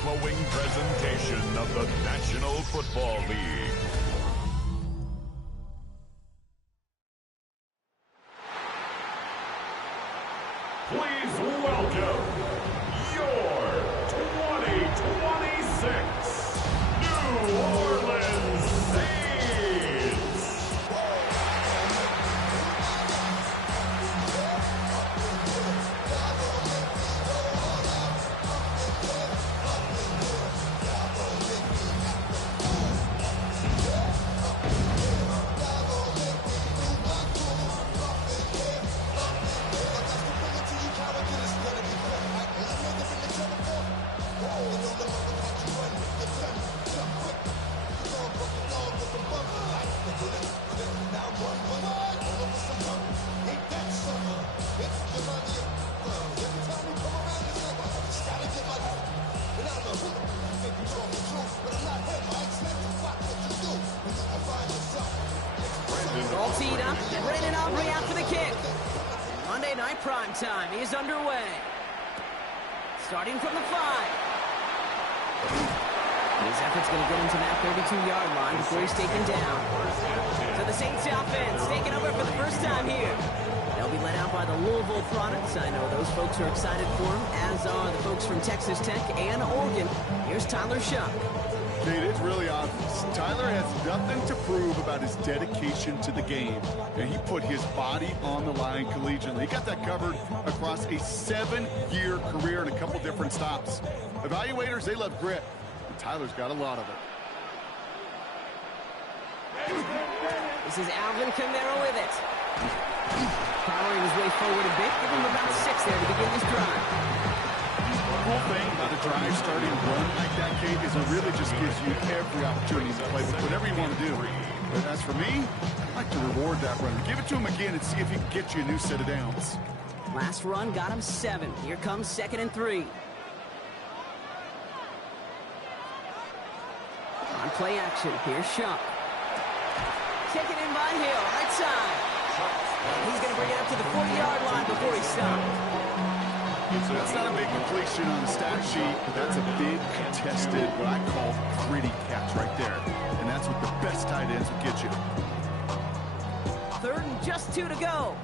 following presentation of the National Football League. Please welcome your 2026 New Orleans Saints. All teed up, and Brandon Aubrey out for the kick. Monday night prime time is underway. Starting from the 5. His effort's going to get him to that 32-yard line before he's taken down. So the Saints offense taking over for the first time here. They'll be led out by the Louisville products. I know those folks are excited for him, as are the folks from Texas Tech and Oregon. Here's Tyler Shuck. Kate, it's really obvious. Tyler has nothing to prove about his dedication to the game. And he put his body on the line collegiately. He got that covered across a 7-year career in a couple different stops. Evaluators, they love grit. And Tyler's got a lot of it. This is Alvin Kamara with it. Powering his way forward a bit. Give him about 6 there to begin this drive. The cool thing about a drive starting run like that, Kate, is it really just gives you every opportunity to play with whatever you want to do. But as for me, I'd like to reward that runner. Give it to him again and see if he can get you a new set of downs. Last run got him 7. Here comes 2nd and 3. On play action, here's Shuck. Taken in by Hill, right side. He's going to bring it up to the 40-yard line before he stops. So that's not a big completion on the stat sheet, but that's a big contested, what I call gritty catch right there. And that's what the best tight ends will get you. 3rd and just 2 to go.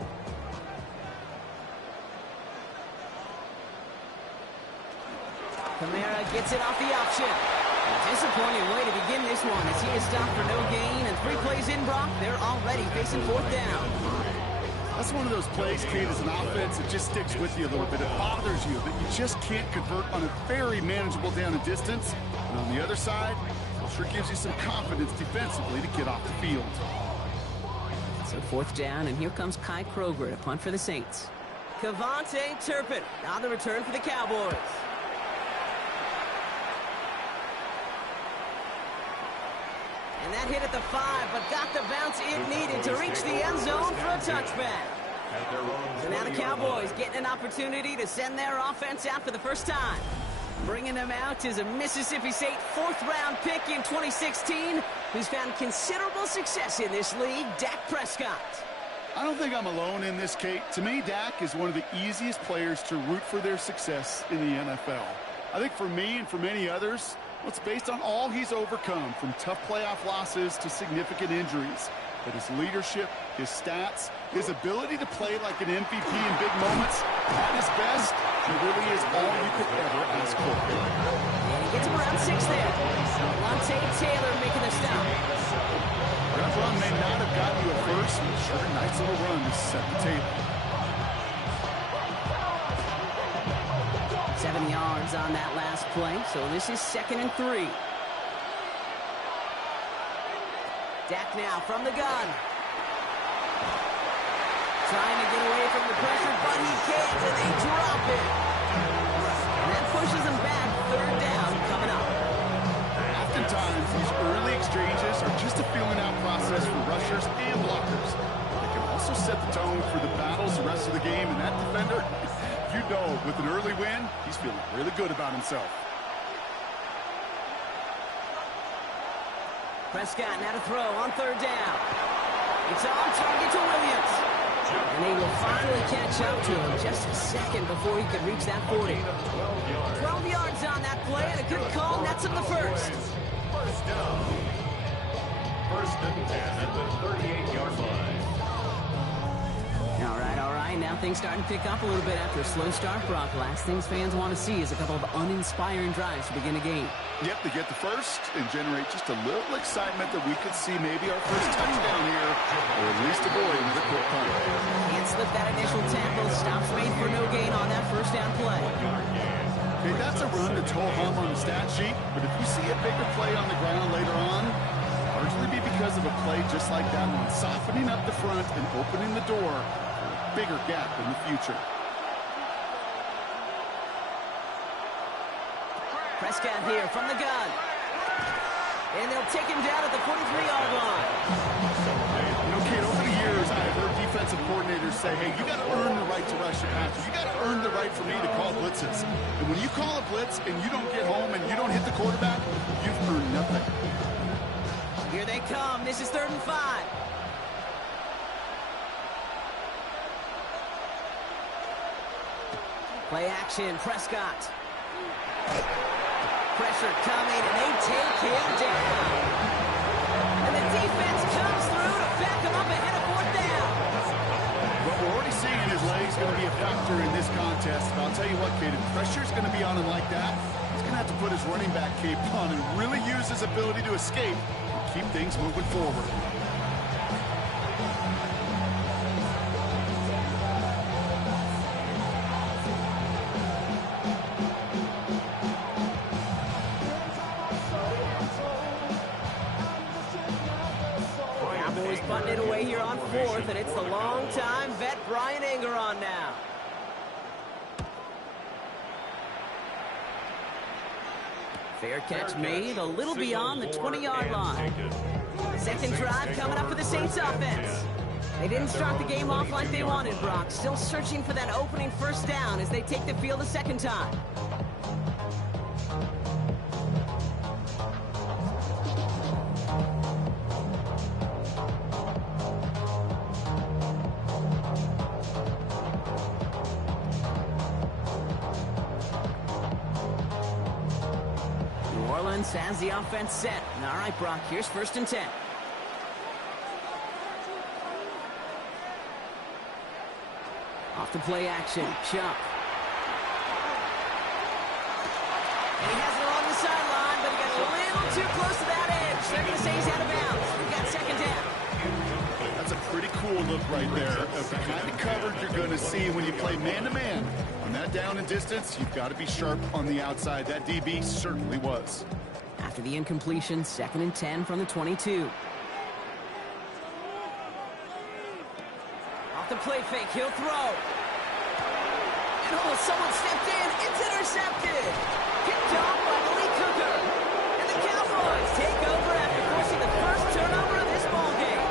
Kamara gets it off the option. A disappointing way to begin this one as he is stopped for no gain, and 3 plays in, Brock, they're already facing 4th down. That's one of those plays, Kate, as an offense, it just sticks with you a little bit. It bothers you that you just can't convert on a very manageable down and distance. And on the other side, it sure gives you some confidence defensively to get off the field. So 4th down, and here comes Kai Kroger to punt for the Saints. Kavontae Turpin on the return for the Cowboys. And that hit at the 5, but got the bounce it needed to reach the end zone for a touchback. So now the Cowboys getting an opportunity to send their offense out for the first time. Bringing them out is a Mississippi State 4th-round pick in 2016 who's found considerable success in this league, Dak Prescott. I don't think I'm alone in this, Kate. To me, Dak is one of the easiest players to root for their success in the NFL. I think for me and for many others, it's based on all he's overcome, from tough playoff losses to significant injuries. But his leadership, his stats, his ability to play like an MVP in big moments, at his best, he really is all you could ever ask for. And he gets him around 6 there. Lante Taylor making the stop. That run may not have gotten you at first, but sure, a nice little run to set the table. 7 yards on that last play, so this is 2nd and 3. Dak now from the gun. Trying to get away from the pressure, but he can't, and they drop it. And that pushes him back. 3rd down coming up. Oftentimes, these early exchanges are just a feeling-out process for rushers and blockers. They can also set the tone for the battles the rest of the game, and that defender, you know, with an early win, he's feeling really good about himself. Prescott now to throw on 3rd down. It's on target to Williams. And he will finally catch up to him just a second before he could reach that 40. 12 yards on that play and a good gets him the first. First down. First and 10 at the 38-yard line. All right. Now things starting to pick up a little bit after a slow start, Brock. Last things fans want to see is a couple of uninspiring drives to begin a game. Yep, they get the first and generate just a little excitement that we could see maybe our first touchdown here, or at least avoid the quick punt. Can't slip that initial tackle. Stops made for no gain on that first down play. Okay, that's a run that's ho-hum on the stat sheet, but if you see a bigger play on the ground later on, largely be because of a play just like that one, softening up the front and opening the door for a bigger gap in the future. Prescott here from the gun. And they'll take him down at the 43-yard line. You know, Kate, over the years, I've heard defensive coordinators say, hey, you got to earn the right to rush your passer. You got to earn the right for me to call blitzes. And when you call a blitz and you don't get home and you don't hit the quarterback, you've earned nothing. Here they come. This is 3rd and 5. Play action, Prescott. Pressure coming, and they take him down. And the defense comes through to back him up ahead of 4th down. Well, we're already seeing his leg's going to be a factor in this contest. And I'll tell you what, Kate, if pressure's going to be on him like that, he's going to have to put his running back cape on and really use his ability to escape and keep things moving forward. Cowboys punting it away here on 4th, and it's the long-time vet Brian Anger on now. Fair catch made a little beyond the 20-yard line. Second drive coming up for the Saints offense. They didn't start the game off like they wanted, Brock. Still searching for that opening first down as they take the field a second time. New Orleans has the offense set. All right, Brock, here's 1st and 10. Off the play action, Chuck. And he has it along the sideline, but he got a little too close to that edge. They're going to say he's out of bounds. We've got 2nd down. That's a pretty cool look right there of the kind of coverage you're going to see when you play man-to-man. On that down and distance, you've got to be sharp on the outside. That DB certainly was. After the incompletion, 2nd and 10 from the 22. Off the play fake, he'll throw. And someone stepped in. It's intercepted. Picked off by Malik Cooker. And the Cowboys take over after forcing the first turnover of this ballgame.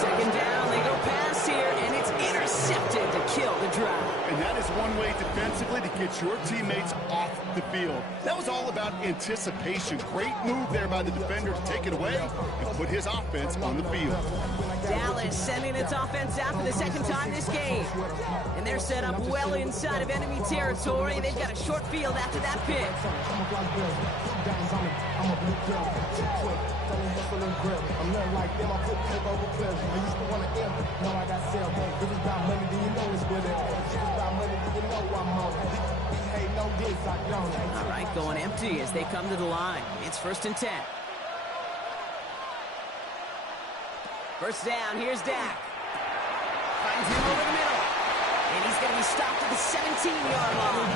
2nd down, they go pass here, and it's intercepted to kill the drive. And that is one way defensively to get your teammates off the field. That was all about anticipation. Great move there by the defender to take it away and put his offense on the field. Dallas sending its offense out for the 2nd time this game. And they're set up well inside of enemy territory. They've got a short field after that pick. All right, going empty as they come to the line. It's 1st and 10. First down, here's Dak. Finds him over the middle. And he's going to be stopped at the 17-yard line.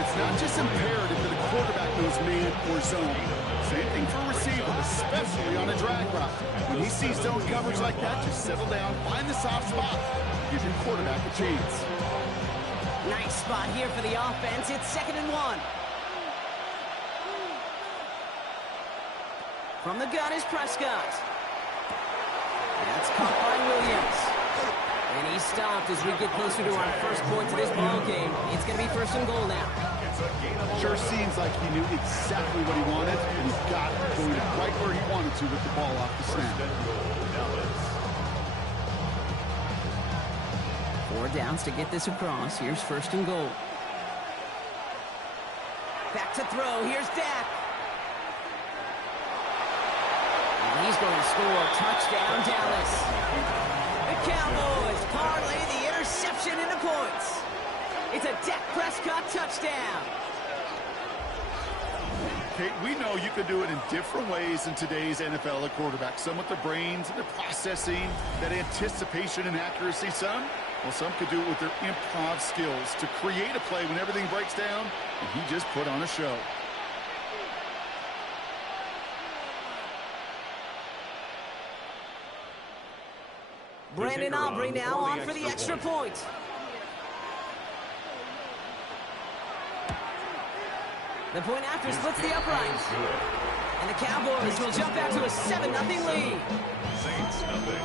It's not just imperative that a quarterback knows man or zone. Same thing for a receiver, especially on a drag route. When he sees zone coverage like that, just settle down, find the soft spot, give your quarterback a chance. Nice spot here for the offense. It's 2nd and 1. From the gun is Prescott. That's caught by Williams. And he's stopped as we get closer to our first point to this ball game. It's going to be 1st and goal now. Sure seems like he knew exactly what he wanted, and he got it going right where he wanted to with the ball off the snap. 4 downs to get this across. Here's 1st and goal. Back to throw. Here's Dak. And he's going to score. Touchdown, Dallas. The Cowboys parlay the interception into points. It's a Dak Prescott touchdown. Okay, we know you can do it in different ways in today's NFL at quarterback. Some with their brains and their processing, that anticipation and accuracy. Some could do it with their improv skills to create a play when everything breaks down, and he just put on a show. Brandon Aubrey now on for the extra point. The point after splits the uprights. And the Cowboys will jump out to a 7-0 lead. Saints nothing.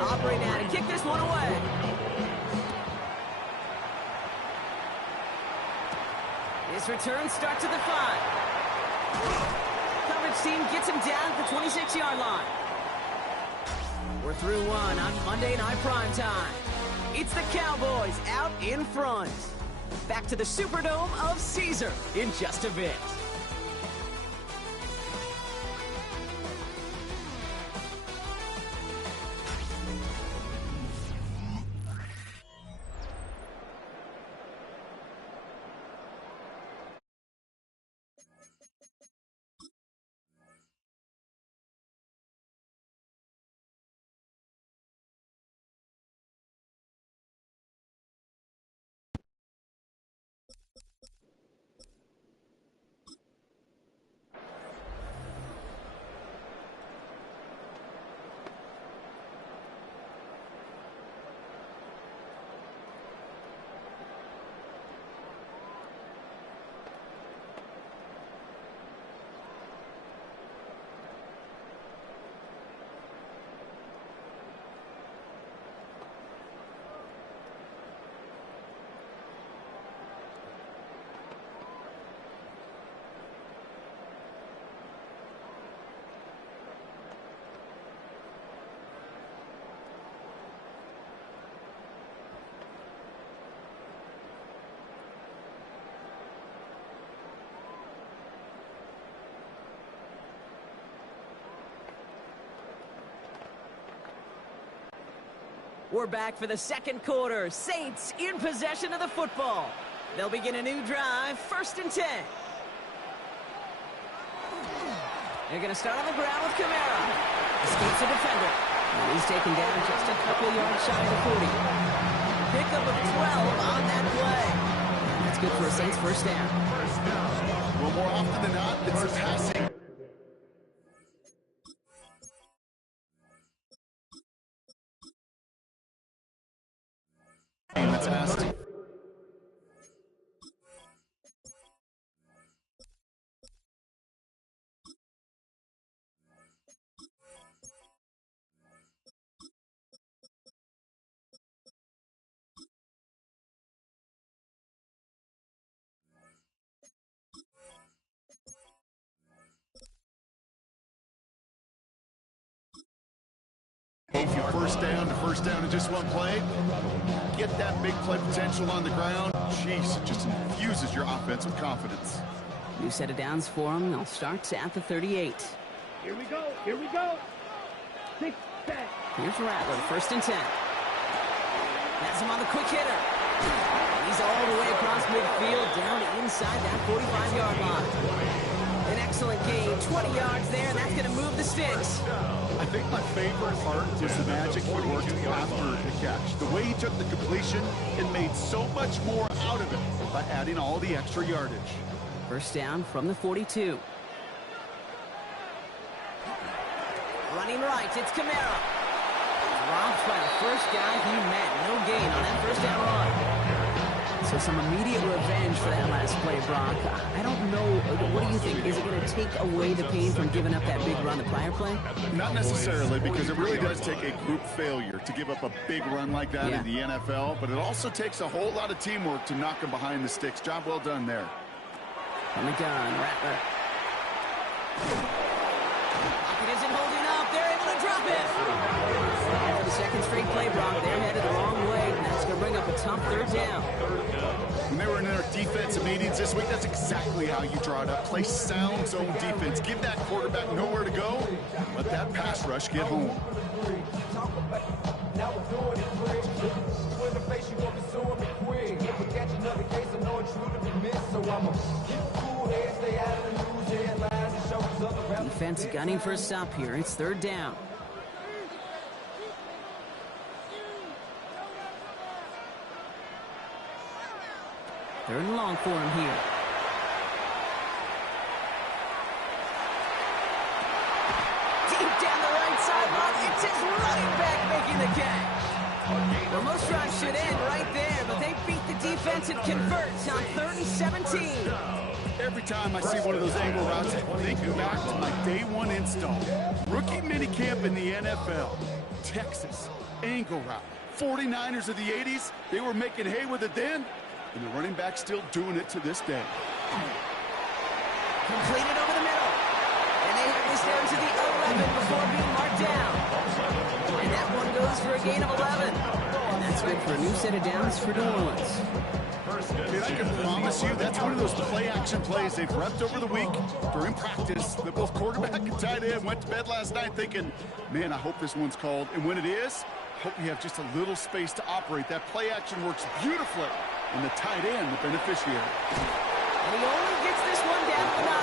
Aubrey now to kick this one away. This return starts at the 5. Coverage team gets him down at the 26-yard line. We're through one on Monday Night Primetime. It's the Cowboys out in front. Back to the Superdome of Caesar in just a bit. We're back for the second quarter. Saints in possession of the football. They'll begin a new drive, 1st and 10. They're going to start on the ground with Kamara. Escapes the defender. And he's taken down just a couple yards shy of the 40. Pick up of 12 on that play. That's good for a Saints first down. Well, more often than not, it's a passing. That's asked. First down in just one play. Get that big play potential on the ground. Jeez, it just infuses your offense with confidence. New set of downs for them. They'll start at the 38. Here we go. Here we go. 6 back. Here's Rattler, 1st and 10. Has him on the quick hitter. He's all the way across midfield, down to inside that 45-yard line. An excellent gain, 20 yards there, and that's going to move the sticks. I think my favorite part was the magic he worked after the catch. The way he took the completion and made so much more out of it by adding all the extra yardage. First down from the 42. Running right, it's Kamara. Dropped by the first guy he met. No gain on that first down run. So some immediate revenge for that last play, Brock. I don't know. What do you think? Is it going to take away the pain from giving up that big run the prior play? Not necessarily, because it really does take a group failure to give up a big run like that in the NFL, but it also takes a whole lot of teamwork to knock him behind the sticks. Job well done there. On the gun, Rattler. Pocket isn't holding up. They're able to drop it. For the second straight play, Brock, they're headed the wrong way, and that's going to bring up a tough 3rd down. When they were in their defensive meetings this week, that's exactly how you draw it up. Play sound zone defense. Give that quarterback nowhere to go. Let that pass rush get home. Defense gunning for a stop here. It's 3rd down. Third and long for him here. Deep down the right sideline. It's his running back making the catch. Well, most drives should end right there, but they beat the defense and converts on 3rd and 17. Every time I see one of those angle routes, I think back to my day one install. Rookie minicamp in the NFL. Texas. angle route. 49ers of the 80s, they were making hay with it then, and the running back's still doing it to this day. Completed over the middle. And they have this down to the 11 before being marked down. And that one goes for a gain of 11. And that's good for a new set of downs for New Orleans. And I can promise you that's one of those play-action plays they've repped over the week during practice that both quarterback and tight end went to bed last night thinking, man, I hope this one's called. And when it is, I hope you have just a little space to operate. That play-action works beautifully, and the tight end, the beneficiary. And he only gets this one down to 9.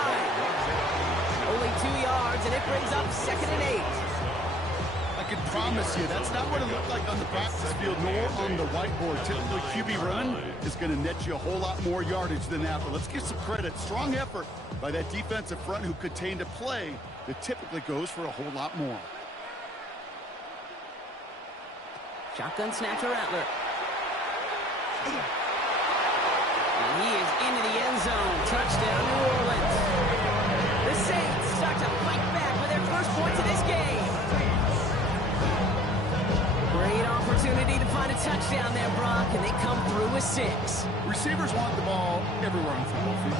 Only 2 yards, and it brings up 2nd and 8. I can promise you that's not what it looked like on the practice field nor on the whiteboard. Typically, QB run is going to net you a whole lot more yardage than that. But let's give some credit. Strong effort by that defensive front who contained a play that typically goes for a whole lot more. Shotgun snap to Rattler. And he is into the end zone. Touchdown, New Orleans. The Saints start to fight back with their first points of this game. Great opportunity to find a touchdown there, Brock, and they come through with 6. Receivers want the ball everywhere on football field.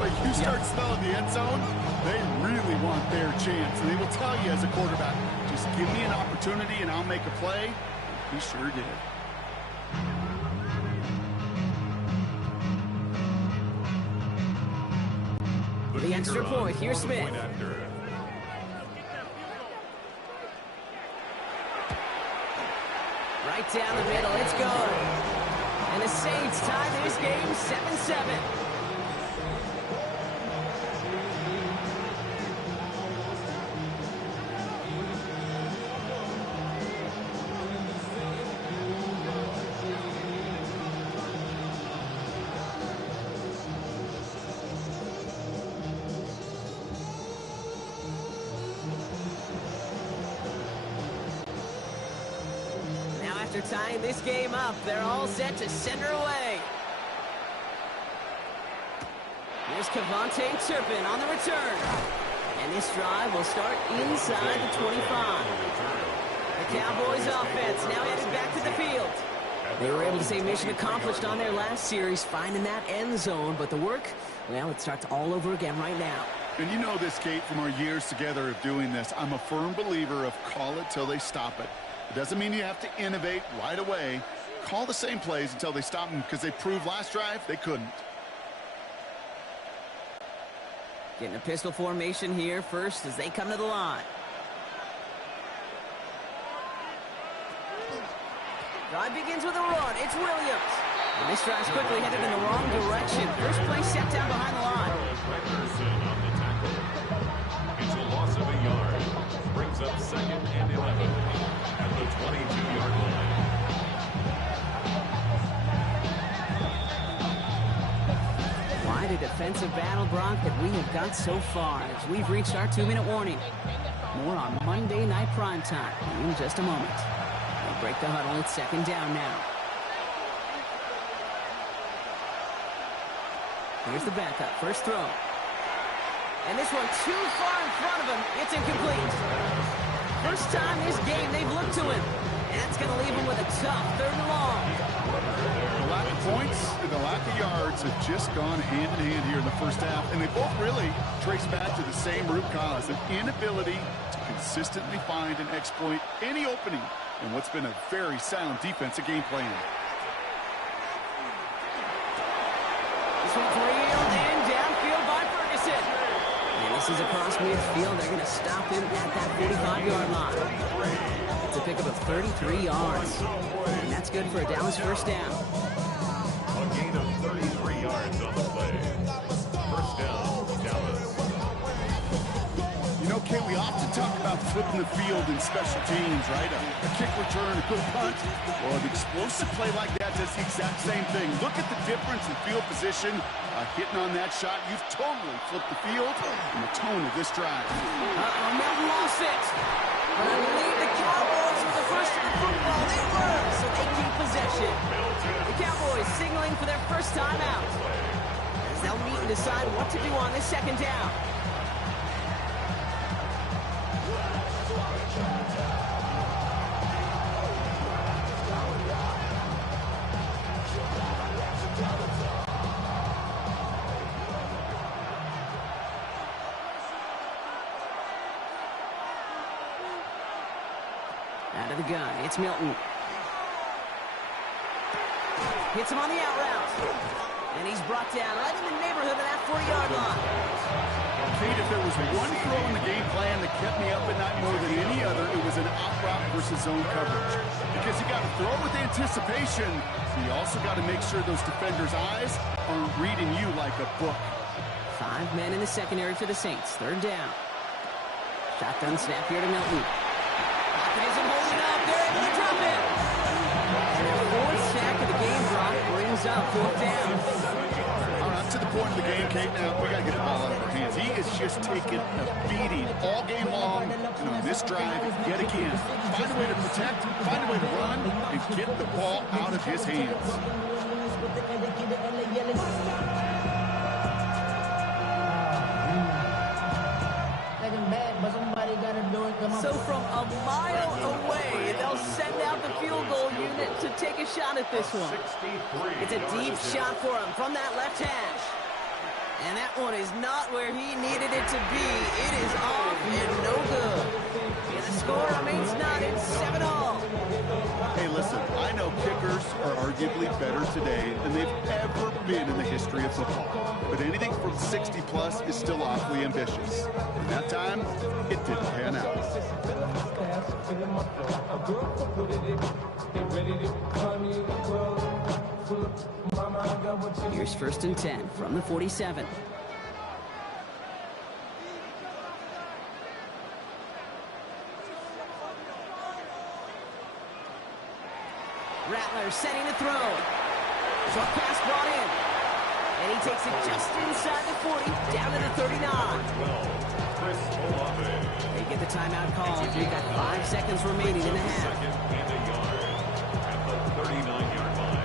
But you start smelling the end zone, they really want their chance. And they will tell you as a quarterback, just give me an opportunity and I'll make a play. He sure did. The extra point, here's Smith. Right down the middle, it's good. And the Saints tie this game 7-7. After tying this game up, they're all set to center away. Here's Kevontae Turpin on the return. And this drive will start inside the 25. The Cowboys offense now headed back to the field. They were able to say mission accomplished on their last series, finding that end zone. But the work, well, it starts all over again right now. And you know this, Kate, from our years together of doing this. I'm a firm believer of call it till they stop it. It doesn't mean you have to innovate right away. Call the same plays until they stop them because they proved last drive they couldn't. Getting a pistol formation here first as they come to the line. Drive begins with a run. It's Williams. And this drive's quickly headed in the wrong direction. First play set down behind the line. It's a loss of a yard. Brings up 2nd and 11 at the 22-yard line. Quite a defensive battle, Brock, that we have got so far as we've reached our 2-minute warning. More on Monday Night Primetime in just a moment. They break the huddle. It's 2nd down now. Here's the backup. First throw. And this one too far in front of him. It's incomplete. First time this game they've looked to him. And that's going to leave him with a tough 3rd and long. The lack of points and the lack of yards have just gone hand in hand here in the first half. And they both really trace back to the same root cause, an inability to consistently find and exploit any opening in what's been a very sound defensive game plan. This one reeled in downfield by Ferguson. And this is across midfield. They're going to stop him at that 45-yard line. It's a pickup of 33 yards. And that's good for a Dallas first down. A gain of 33 yards on the play. First down, Dallas. You know, Kay, we often talk about flipping the field in special teams, right? A kick return, a good punt. Well, an explosive play like that does the exact same thing. Look at the difference in field position. Hitting on that shot, you've totally flipped the field and the tone of this drive. Melton lost it. But I believe the Cowboys were the first to the football. They were, so they keep possession. The Cowboys signaling for their first time out. As they'll meet and decide what to do on this 2nd down. Out of the gun, it's Milton. Hits him on the out route. And he's brought down right in the neighborhood of that 40-yard line. Kate, if there was one throw in the game plan that kept me up at night more than any other, it was an out route versus zone coverage. Because you got to throw with anticipation, so you also got to make sure those defenders' eyes aren't reading you like a book. 5 men in the secondary for the Saints. Third down. Shotgun snap here to Milton. Pocket isn't holding up. They're able to drop it. And their fourth sack of the game drop brings up fourth down. All right, up to the point of the game, Kate, now we got to get the ball out of our hands. He is just taking a beating all game long, and on this drive, yet again, find a way to protect, find a way to run, and get the ball out of his hands. So from a mile away, they'll send out the field goal unit to take a shot at this one. It's a deep shot for him from that left hash. And that one is not where he needed it to be. It is off and no good. And the score remains knotted 7-all. Hey, listen, I know kickers are arguably better today than they've ever been in the history of football. But anything from 60-plus is still awfully ambitious. And that time, it didn't pan out. Here's 1st and 10 from the 47. Rattler setting to throw. Short pass brought in. And he takes it just inside the 40, down to the 39. They get the timeout call. We've got 5 seconds remaining in the half. Second and a yard at the 39-yard line.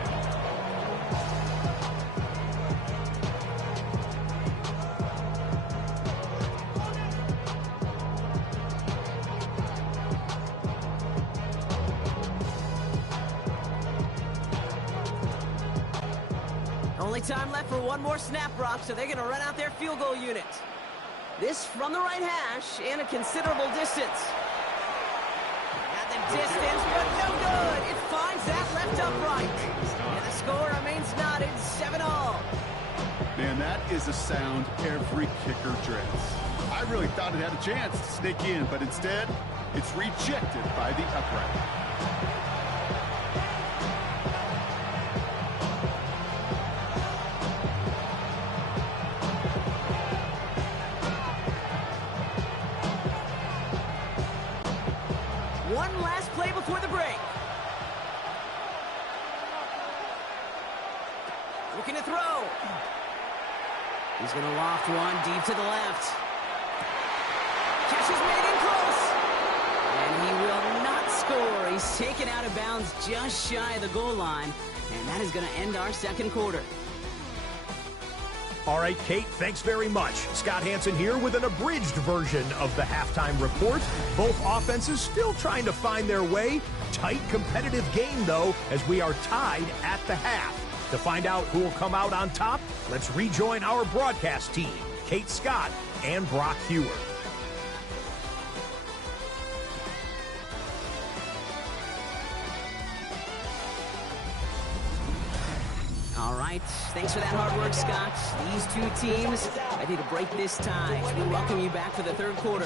Only time left for one more snap, Brock, so they're going to run out their field goal unit. This from the right hash and a considerable distance. At the distance, but no good. It finds that left upright. And the score remains knotted 7-all. Man, that is a sound every kicker dreads. I really thought it had a chance to sneak in, but instead, it's rejected by the upright. One last play before the break. Looking to throw. He's going to loft one deep to the left. Catch is made in close. And he will not score. He's taken out of bounds just shy of the goal line. And that is going to end our second quarter. All right, Kate, thanks very much. Scott Hansen here with an abridged version of the halftime report. Both offenses still trying to find their way. Tight, competitive game, though, as we are tied at the half. To find out who will come out on top, let's rejoin our broadcast team, Kate Scott and Brock Hewer. All right, thanks for that hard work, Scott. These two teams ready to break this tie. We welcome you back for the third quarter.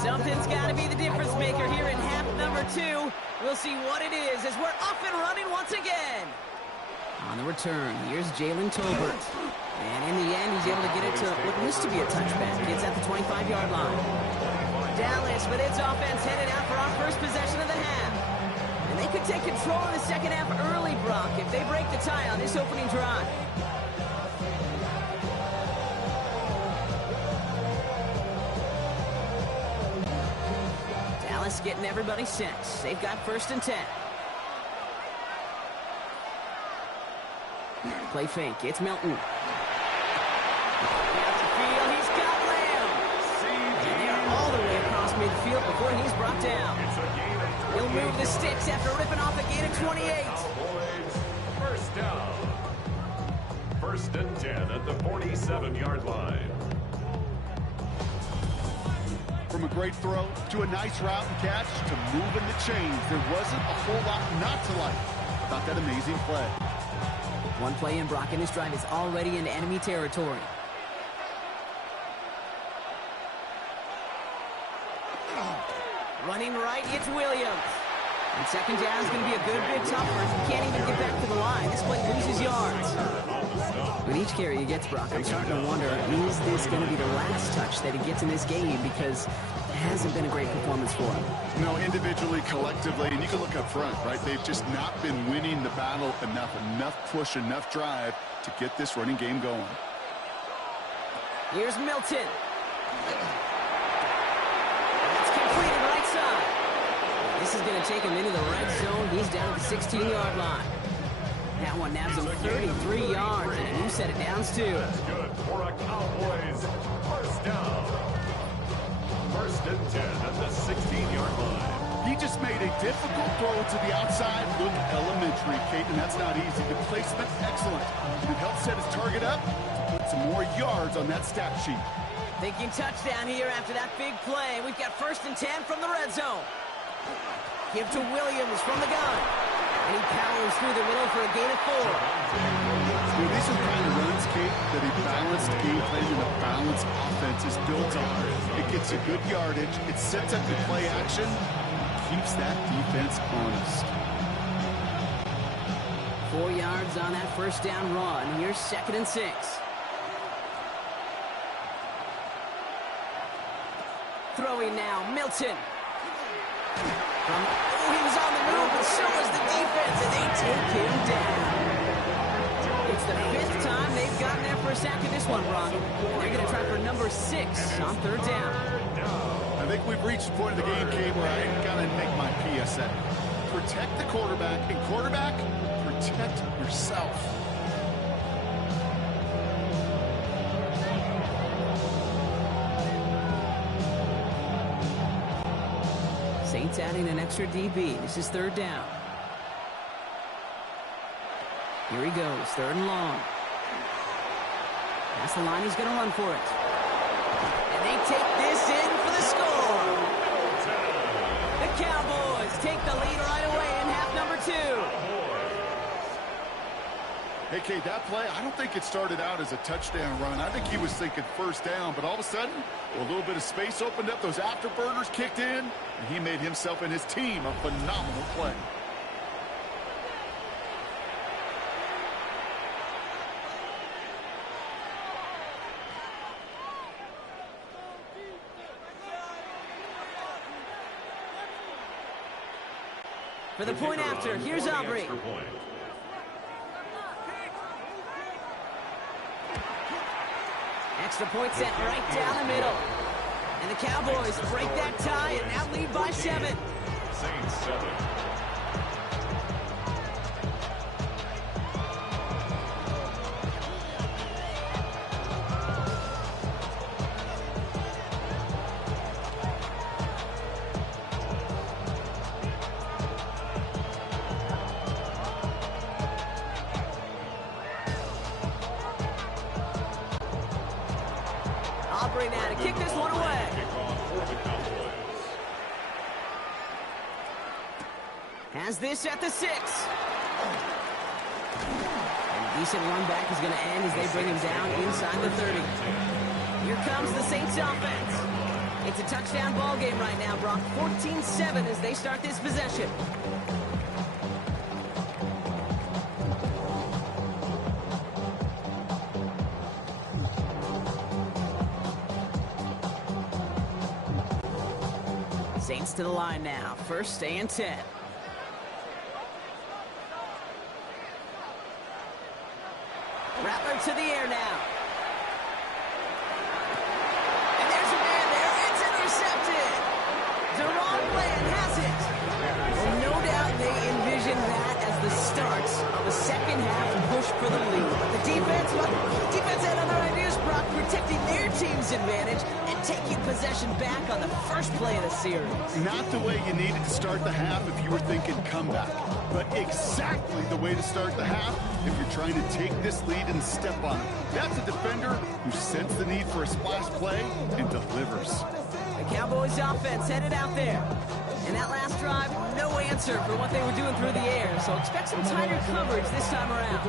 Something's got to be the difference maker here in half number 2. We'll see what it is as we're off and running once again. On the return, here's Jalen Tolbert. And in the end, he's able to get it to what used to be a touchback. It's at the 25-yard line. Dallas, with its offense headed out for our first possession of the half. And they could take control of the second half early, Brock, if they break the tie on this opening drive. Dallas getting everybody set. They've got 1st and 10. Play fake. It's Milton. Out the field. He's got Lamb. And they're all the way across midfield before he's move the sticks after ripping off a gain of 28. Cowboys, first down. 1st and 10 at the 47-yard line. From a great throw to a nice route and catch to moving the chains, there wasn't a whole lot not to like about that amazing play. One play in, Brock, and this drive is already in enemy territory. Running right, it's Williams. And second down is going to be a good bit tougher. He can't even get back to the line. This play loses yards. With each carry he gets, Brock, I'm starting to wonder, is this going to be the last touch that he gets in this game? Because it hasn't been a great performance for him. No, individually, collectively, and you can look up front, right? They've just not been winning the battle enough push, enough drive to get this running game going. Here's Milton. It's completed right side. This is going to take him into the red zone. He's down at the 16-yard line. That one nabs him 33 yards and a new set of downs, too. That's good for a Cowboys first down. 1st and 10 at the 16-yard line. He just made a difficult throw to the outside. Look elementary, Kate, and that's not easy. The placement, excellent. It helped set his target up to put some more yards on that stat sheet. Thinking touchdown here after that big play. We've got 1st and 10 from the red zone. Give to Williams from the gun. And he powers through the middle for a gain of 4. These are the kind of runs, Kate, that a balanced game plan and a balanced offense is built on. It gets a good yardage. It sets up the play action. Keeps that defense honest. 4 yards on that first down run. Here's 2nd and 6. Throwing now, Milton. He was on the move, and so was the defense, and they take him down. It's the 5th time they've gotten their first sack in this one, Brock. And they're going to try for number 6 on 3rd down. I think we've reached the point of the game, Kate, where I got to make my PSA. Protect the quarterback, and quarterback, protect yourself. Saints adding an extra DB. This is 3rd down. Here he goes, 3rd and long. That's the line, he's going to run for it. And they take this in for the score. The Cowboys take the lead right away in half number 2. Hey, Kate, that play, I don't think it started out as a touchdown run. I think he was thinking 1st down, but all of a sudden, a little bit of space opened up, those afterburners kicked in, and he made himself and his team a phenomenal play. For the point after, here's Aubrey. Extra point set right down the middle. And the Cowboys break that tie and now lead by 7. Saints 7. Aubrey now to kick this one away. Has this at the 6. And a decent run back is going to end as they bring him down inside the 30. Here comes the Saints offense. It's a touchdown ball game right now, Brock. 14-7 as they start this possession. Saints to the line now. 1st and 10. Rattler to the air now. And there's a man there. It's intercepted. Deron Bland has it. Well, no doubt they envision that as the start of a second half push for the lead. The defense had other ideas, Brock, protecting their team's disadvantage and take you possession back on the first play of the series. Not the way you needed to start the half if you were thinking comeback, but exactly the way to start the half if you're trying to take this lead and step on it. That's a defender who senses the need for a splash play and delivers. The Cowboys offense headed out there. And that last drive, no answer for what they were doing through the air. So expect some tighter coverage this time around.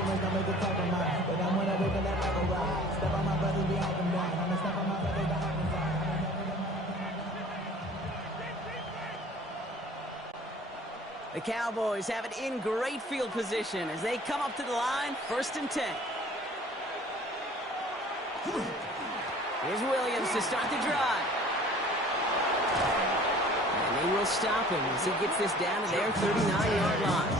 The Cowboys have it in great field position as they come up to the line, 1st and 10. Here's Williams to start the drive. And they will stop him as he gets this down to their 39-yard line.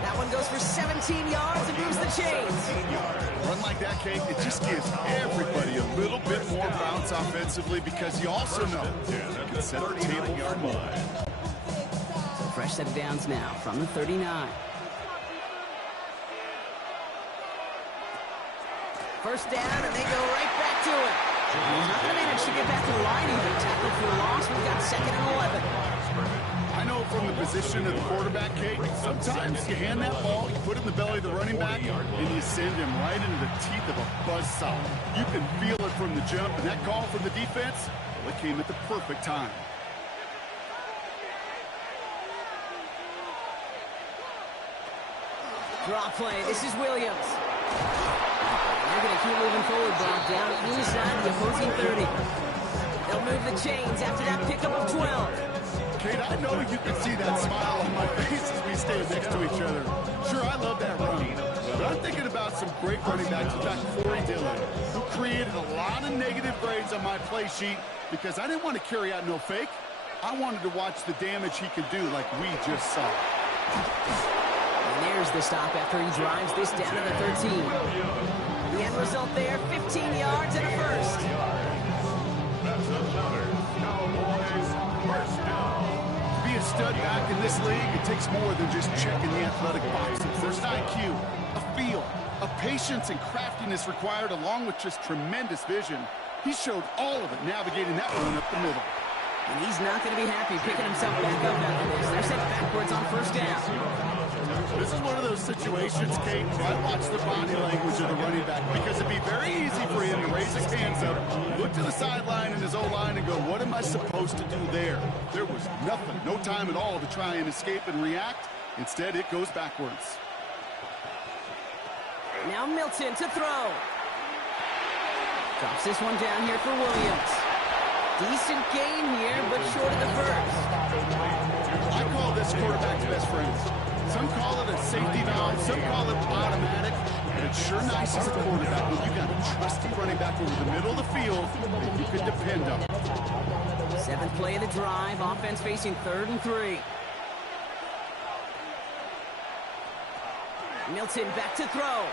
That one goes for 17 yards and moves the chains. A run like that, Kate, it just gives everybody a little bit more bounce offensively because you also know you can set the table for more. Fresh set of downs now from the 39. First down, and they go right back to it. He's not going to manage to get back to the line even. Tackle for loss. We've got 2nd and 11. I know from the position of the quarterback, Kate, sometimes you hand that ball, you put it in the belly of the running back, and you send him right into the teeth of a buzzsaw. You can feel it from the jump, and that call from the defense, well, it came at the perfect time. Draw play. This is Williams. They're going to keep moving forward, Bob, down inside the opposing 30. They'll move the chains after that pickup of 12. Kate, I know you can see that smile on my face as we stand next to each other. Sure, I love that run. But I'm thinking about some great running backs like Corey Dillon, who created a lot of negative grades on my play sheet because I didn't want to carry out no fake. I wanted to watch the damage he could do like we just saw. And there's the stop after he drives this down to the 13. The end result there, 15 yards and a first. That's another Cowboys first down. To be a stud back in this league, it takes more than just checking the athletic boxes. There's an IQ, a feel, a patience and craftiness required along with just tremendous vision. He showed all of it navigating that run up the middle. And he's not going to be happy picking himself back up after this. They're sent backwards on first down. This is one of those situations, Kate, where I watch the body language of the running back because it'd be very easy for him to raise his hands up, look to the sideline in his O-line and go, what am I supposed to do there? There was nothing, no time at all to try and escape and react. Instead, it goes backwards. Now Milton to throw. Drops this one down here for Williams. Decent gain here, but short of the first. I call this quarterback's best friends. Some call it a safety valve, some call it automatic, but it's sure nice as a quarterback when you got a trusty running back over the middle of the field that you can depend on. 7th play of the drive, offense facing 3rd and 3. Milton back to throw.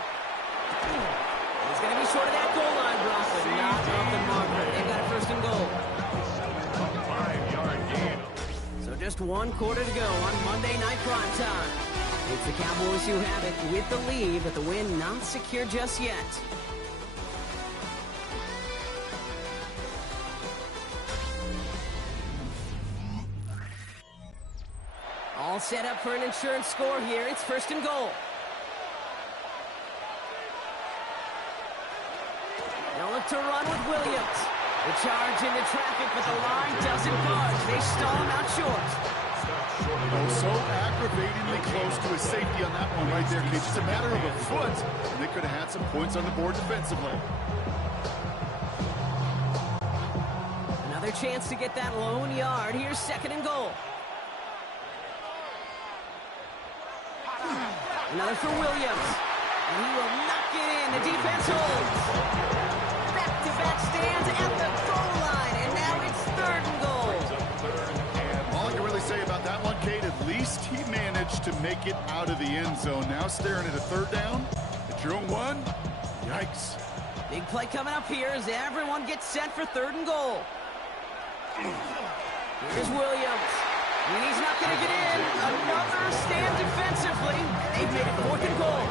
He's going to be short of that goal line, Brock, but not off the marker. They've got a 1st and goal. A 5-yard gain. So just 1 quarter to go on Monday Night Primetime. It's the Cowboys who have it with the lead, but the win not secure just yet. All set up for an insurance score here. It's 1st and goal. They'll look to run with Williams. The charge into traffic, but the line doesn't budge. They stall him out short. Oh, so aggravatingly close to his safety on that one right there, Kate. Just a matter of a foot, and they could have had some points on the board defensively. Another chance to get that lone yard. Here's 2nd and goal. Another for Williams. And he will knock it in. The defense holds. Back-to-back stands at the goal line. And now it's 3rd and goal. All I can really say about that one, Kate, at least he managed to make it out of the end zone. Now staring at a 3rd down. At your own 1. Yikes. Big play coming up here as everyone gets set for 3rd and goal. Here's Williams. And he's not going to get in. Another stand defensively. They've made it 4th and goal.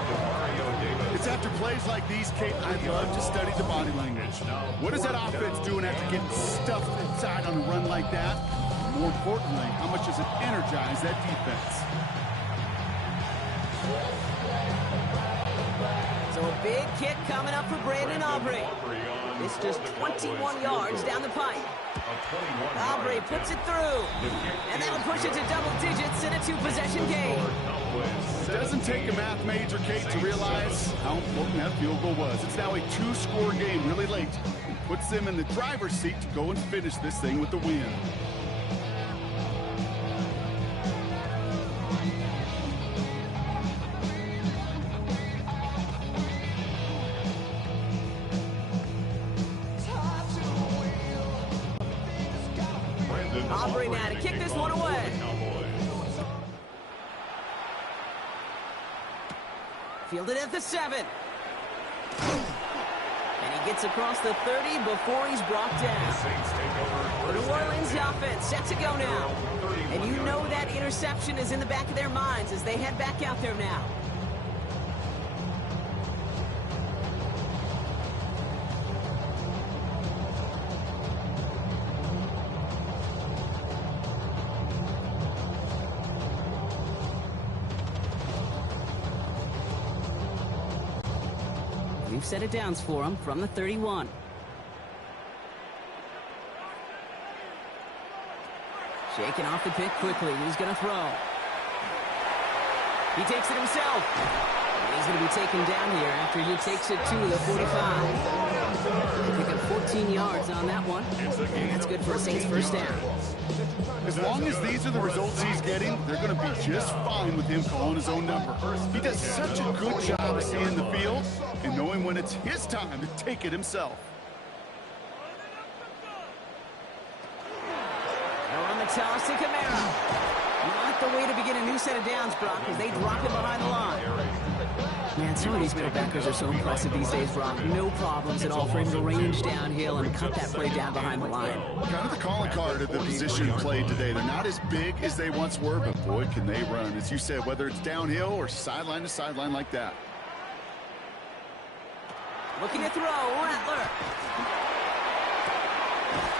It's It's after plays like these, Kate, I love to study the body language. What is that offense doing after getting stuffed inside on a run like that? And more importantly, how much does it energize that defense? So a big kick coming up for Brandon Aubrey. It's just 21 yards down the pipe. Aubrey puts it through. And that'll push it to double digits in a two-possession game. It doesn't take a math major, Kate, to realize how important that field goal was. It's now a two-score game really late. It puts them in the driver's seat to go and finish this thing with the win. Aubrey now to kick this one away. Fielded at the 7. And he gets across the 30 before he's brought down. The New Orleans offense set to go now. And you know that interception is in the back of their minds as they head back out there now. We've set it downs for him from the 31. Shaking off the pick quickly. He's going to throw. He takes it himself. And he's going to be taken down here after he takes it to the 45. Pick up 14 yards on that one. And that's good for a Saints first down. As long as these are the results he's getting, they're going to be just fine with him calling his own number. He does such a good job of seeing the field and knowing when it's his time to take it himself. On the toss to Kamara. Not the way to begin a new set of downs, Brock, as they drop him behind the line. Man, some of these middlebackers are so impressive these days, Brock. No problems at all for him to range downhill and cut that play down behind the line. Kind of the calling card of the position played today. They're not as big as they once were, but boy, can they run. As you said, whether it's downhill or sideline to sideline like that. Looking to throw, Rattler.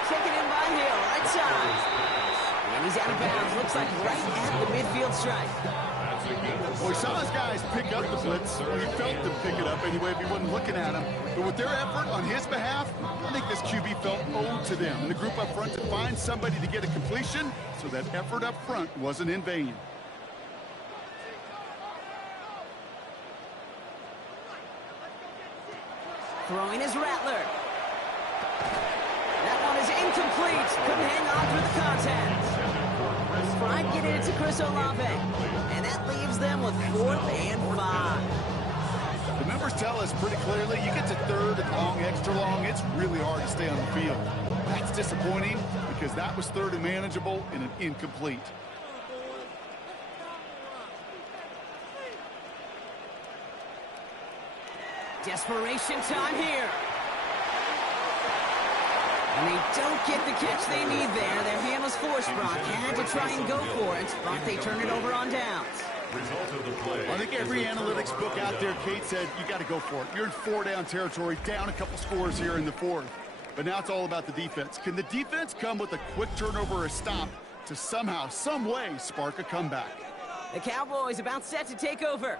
Taken in by Hill, right side. And he's out of bounds. Looks like right at the midfield stripe. Well, he saw his guys pick up the blitz, or he felt them pick it up anyway if he wasn't looking at him. But with their effort on his behalf, I think this QB felt owed to them and the group up front to find somebody to get a completion, so that effort up front wasn't in vain. Throwing is Rattler. That one is incomplete. Couldn't hang on through the contact. Tried getting it to Chris Olave. And that leaves them with 4th and 5. The numbers tell us pretty clearly, you get to 3rd and long, extra long, it's really hard to stay on the field. That's disappointing because that was 3rd and manageable and an incomplete. Desperation time here. And they don't get the catch they need there. Their hand was forced, Brock. Had to try and go for it, but they turn it over on downs. I think every analytics book out there, Kate, said you got to go for it. You're in 4-down territory, down a couple scores here in the 4th. But now it's all about the defense. Can the defense come with a quick turnover or a stop to somehow, some way, spark a comeback? The Cowboys about set to take over.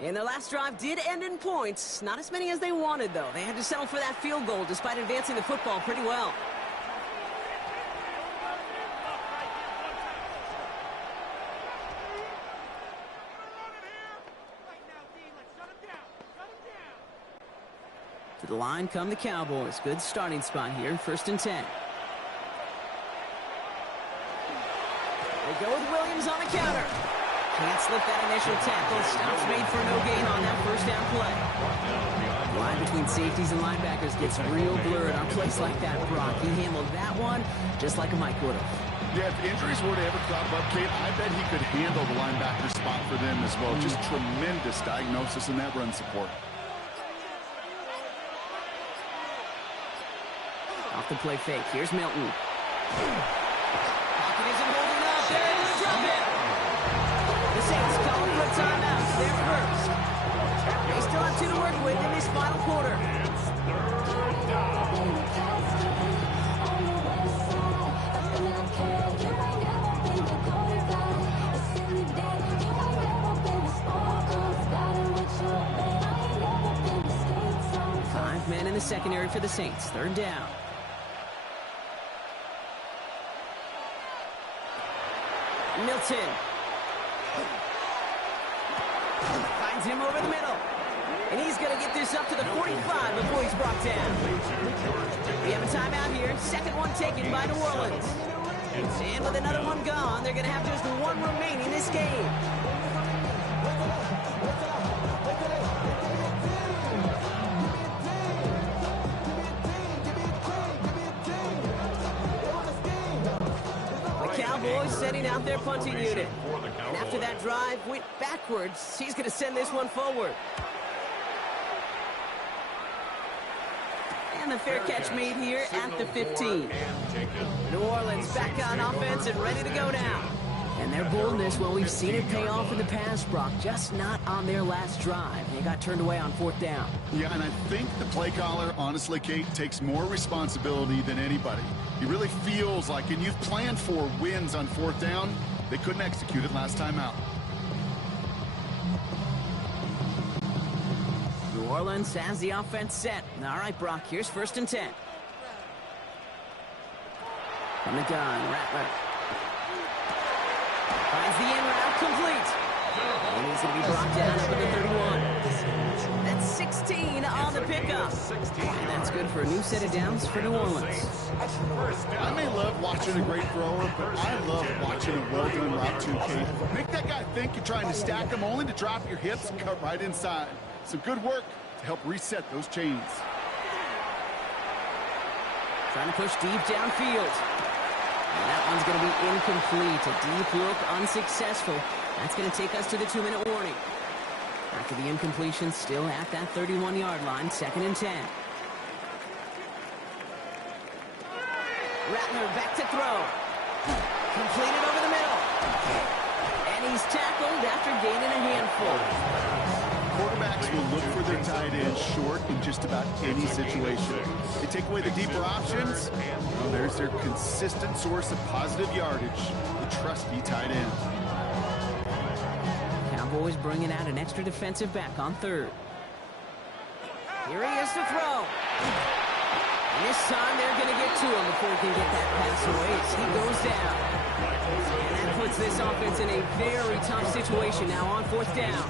And their last drive did end in points. Not as many as they wanted, though. They had to settle for that field goal despite advancing the football pretty well. To the line come the Cowboys. Good starting spot here, 1st and 10. They go with Williams on the counter. Can't slip that initial tackle. Stops made for no gain on that 1st down play. The line between safeties and linebackers gets real blurred on plays like that, Brock. He handled that one just like a Mike would have. Yeah, if injuries were to ever crop up, Kate, I bet he could handle the linebacker spot for them as well. Just tremendous diagnosis in that run support. Off the play fake. Here's Milton. Pocket isn't holding up. They're able to drop it. The Saints calling for a timeout. They're first. They still have 2 to work with in this final quarter. It's third down. 5 men in the secondary for the Saints. Third down. Milton. Finds him over the middle. And he's going to get this up to the 45 before he's brought down. We have a timeout here. Second one taken by New Orleans. And with another one gone, they're going to have just one remaining in this game. The Cowboys setting out their punting unit. And after that drive went backwards, he's going to send this one forward. And the fair catch made here at the 15. New Orleans back on offense and ready to go now. And their boldness, well, we've seen it pay off in the past, Brock, just not on their last drive. They got turned away on 4th down. Yeah, and I think the play caller, honestly, Kate, takes more responsibility than anybody. He really feels like, and you've planned for wins on 4th down, they couldn't execute it last time out. New Orleans has the offense set. All right, Brock, here's 1st and 10. From the gun, Rattler. Finds the in route complete. And he's going to be brought down up at the 31. That's 16 on the pickup. And that's good for a new set of downs for New Orleans. I may love watching a great thrower, but I love watching a well-done route too, Kate. Make that guy think you're trying to stack him only to drop your hips and cut right inside. Some good work to help reset those chains. Trying to push deep downfield. And that one's going to be incomplete. A deep look, unsuccessful. That's going to take us to the 2-minute warning. After the incompletion, still at that 31-yard line, 2nd and 10. Rattler back to throw. Completed over the middle. And he's tackled after gaining a handful. Quarterbacks will look for their tight end short in just about any situation. They take away the deeper options, well, there's their consistent source of positive yardage, the trusty tight end. Cowboys bringing out an extra defensive back on 3rd. Here he is to throw. And this time they're going to get to him before he can get that pass away as he goes down. And that puts this offense in a very tough situation now on 4th down.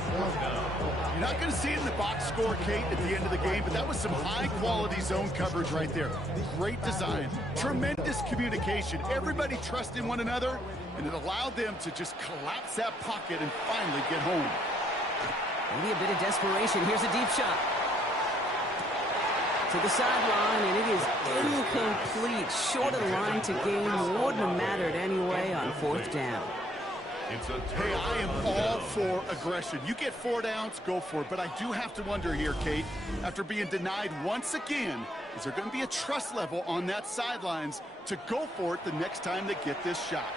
You're not going to see it in the box score, Kate, at the end of the game, but that was some high-quality zone coverage right there. Great design, tremendous communication, everybody trusting one another, and it allowed them to just collapse that pocket and finally get home. Maybe a bit of desperation. Here's a deep shot. To the sideline, and it is incomplete. Short of the line to gain. Wouldn't have mattered anyway on 4th down. Hey, I am all for aggression. You get 4 downs, go for it. But I do have to wonder here, Kate, after being denied once again, is there going to be a trust level on that sidelines to go for it the next time they get this shot?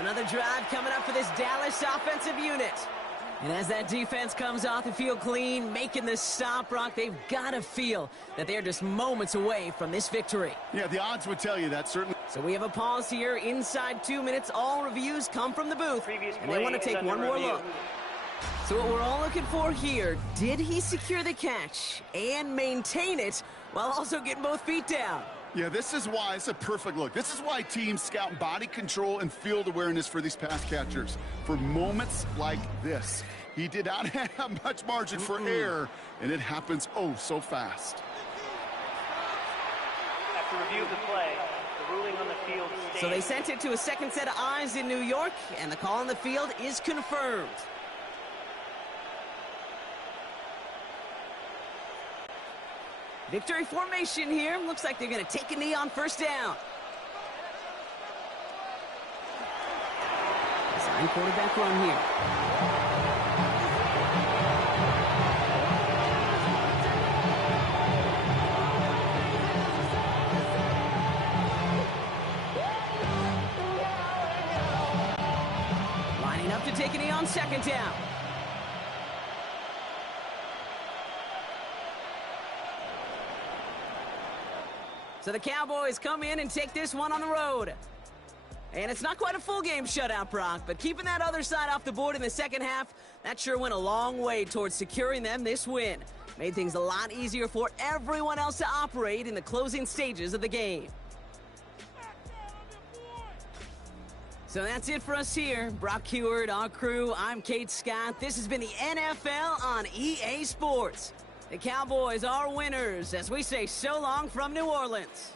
Another drive coming up for this Dallas offensive unit. And as that defense comes off the field clean, making the stop, Brock, they've got to feel that they're just moments away from this victory. Yeah, the odds would tell you that, certainly. So we have a pause here. Inside 2 minutes, all reviews come from the booth. And they want to take one more look. So what we're all looking for here, did he secure the catch and maintain it while also getting both feet down? Yeah, this is why it's a perfect look. This is why teams scout body control and field awareness for these pass catchers. For moments like this, he did not have much margin for error, and it happens oh so fast. After review of the play, the ruling on the field stands. So they sent it to a second set of eyes in New York, and the call on the field is confirmed. Victory formation here. Looks like they're going to take a knee on 1st down. Design quarterback run here. Lining up to take a knee on 2nd down. So the Cowboys come in and take this one on the road. And it's not quite a full game shutout, Brock, but keeping that other side off the board in the second half, that sure went a long way towards securing them this win. Made things a lot easier for everyone else to operate in the closing stages of the game. So that's it for us here. Brock Heward, our crew, I'm Kate Scott. This has been the NFL on EA Sports. The Cowboys are winners as we say so long from New Orleans.